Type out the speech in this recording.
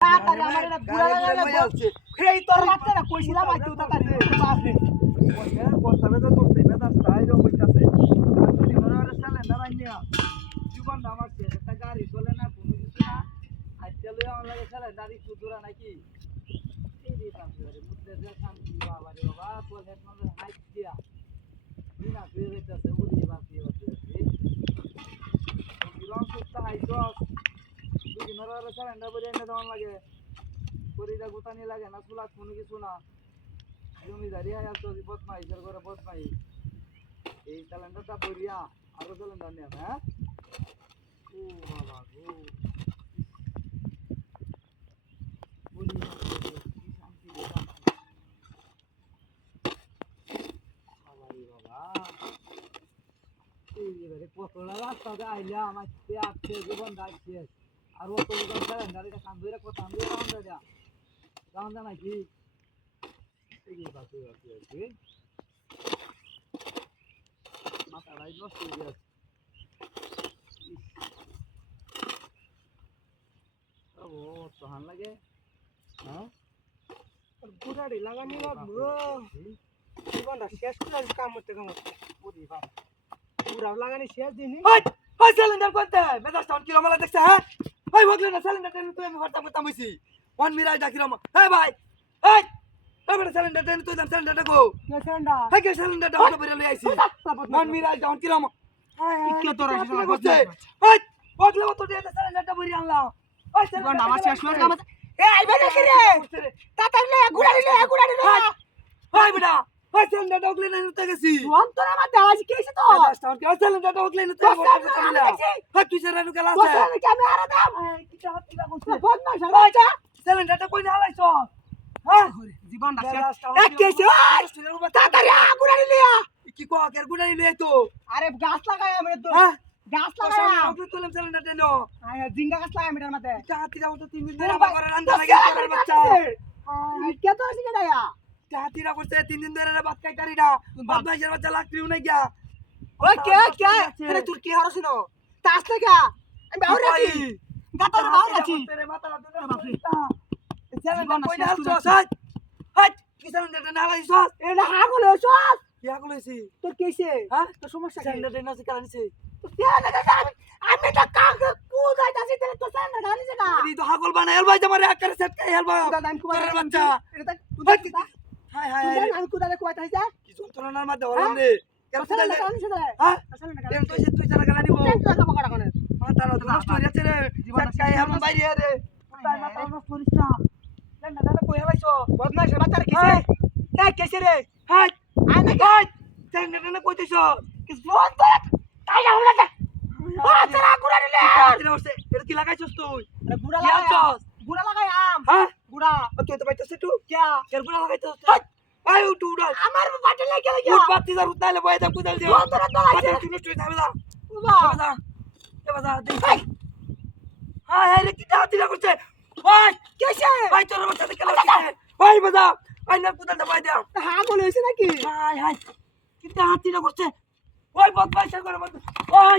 তাড়াতাড়ি আমার এটা বুড়া লাগা লাগবে এই তোর বাচ্চারা কইছিলাম আইতে তাড়াতাড়ি না কোনো কিছু না। জমিদারি হায়াল তো এই ক্যালেন্ডার নেন হ্যাঁ ও বাবা গো বলি না, বলি না, কি শান্তি রে শান্তি। বাবা রে বাবা। এই এবারে কতটা রাস্তাতে আইলাম আজকে আজকে জীবন যাচ্ছে আর অত দোকান ক্যালেন্ডার এটা কান ধরে কত আন ধরে কান ধরে কান জানা কি এই বাকি বাকি আছে মাথাটাই নষ্ট হয়ে গেছে ও তো হান লাগে হ্যাঁ বুড়াড়ি লাগানি বাবু জীবনটা শেষ করে দিস কাম করতে কাম করতে পুরি বাপ বুড়া লাগানি শেষ দিনই হাই হাই সিলিন্ডার করতে মেজাজ টাউন কিলো মালা দেখছে হ্যাঁ হাই বগলে না সিলিন্ডার টেনে তুই আমি হরতাম করতাম হইছি। ওয়ান মিরাজ ডাকি রম হাই ভাই হাই হাই বেটা সিলিন্ডার টেনে তুই দাম সিলিন্ডার ডাকো কেসেন্ডা হাই কে সিলিন্ডার ডাকো বলে লই আইছি। ওয়ান মিরাজ ডাউন কিলো হাই কে তোর আসে না, করছে হাই বগলে তো দিয়ে সিলিন্ডারটা ভরি আনলাম। হাই জীবন আমার শেষ করে কাম এ আইবে দেখি রে? তাড়াতাড়ি লে গুড়াড়ি লে গুড়াড়ি লে হাই বেটা হাই সিলিন্ডার ডাকলে না নিতে গেছি। অন্তর আমার দেওয়াজি কেছে তো মেজাজ টাউন কিলো সিলিন্ডার ডাকলে নিতে গেছি আমি তুই সেরা নুকালা বসে আছে আমি ক্যামেরা দাম কিটা হাত কিটা করছে বদমাশ হইছে সিলিন্ডারটা কই না হালাইছ। হ্যাঁ? জীবনটা শেষ। টাউন কেছে তাড়াতাড়ি আ গুড়াড়ি কি কো কের গুড়াই লই তো। আরে গাছ লাগাই আমি তো। হ্যাঁ? গাছ লাগাই সামনে উঠলে তুলম সিলিন্ডার টেনো জিঙ্গা গাছ লাগাই আমি এর মধ্যে। চাহাতি যাও তো তিন দিন ধরে ভাই, রান্না লাগে তোর বাচ্চা। কে তো আসি কেডায়া চাহাতি রা করছে তিন দিন ধরে ভাত খাই তারি না। বদমাইশের বাচ্চা লাকড়িও নাই গিয়া। ওই কে কে? আরে তোর কি হরছ নো তাস লাগা আমি বাউরে আছি। গাতার বাউরে আছি। মাথা লাগবে বাপরে। সিলিন্ডার কই না। হালছো সাজ হাট কি সিলিন্ডার না হালাইছ এটা হাগল হইছস কি হাগল হইছি তোর কেছে হ্যাঁ? তোর সমস্যা কি? টেনো সে কারণছে তোর গা আমি তো কাক কু যাইতাছি তো সান গালি জায়গা এই তো হাগল বানাই হেলবা জামারে আকারে সেট খাই হেলবা দাদা আমি কুবা বাচ্চা। এটা কুদা হাই হাই আমি কুদা কুবা তাইছা কি যন্ত্রণার মধ্যে হলাম রে? কেন হ্যাঁ? সান দেন তুই গালা নিবো। মাথা নষ্ট হয়ে যাচ্ছে রে। জীবন কাই হাম বাইরে রে। তাই মাথা নষ্ট করিস না দেন না দাদা কই হেলাইছো বদমাশ বাচ্চার কেছে এ কেছে রে? হাই আই না হাই দেন না না কইতেছো? কিস ফোন তো তাই না হলা ও গুড়া দিলে এটা কি লাগাইছস তুই? গুড়া কি গুড়া লাগাই আম। হ্যাঁ? গুড়া তুই তো বাইতেছ তুই क्या কেরগুলা লাগাইছস আই উঠ উঠ আমার বাটে লাগে লাগে উঠ বাতি যা উঠাইলে বয় দা কুদাল দে তো তুই নষ্ট হয়ে যাবে বাবা এ বাবা রে কি করছে? ভাই তোর বাচ্চা ভাই বাজা আই না কুদাল দা ভাই দা হ্যাঁ বলে হইছে নাকি? হাই হাই। কিন্তু হাতিটা করছে? ওই বদমাইশের করে বদ ওই!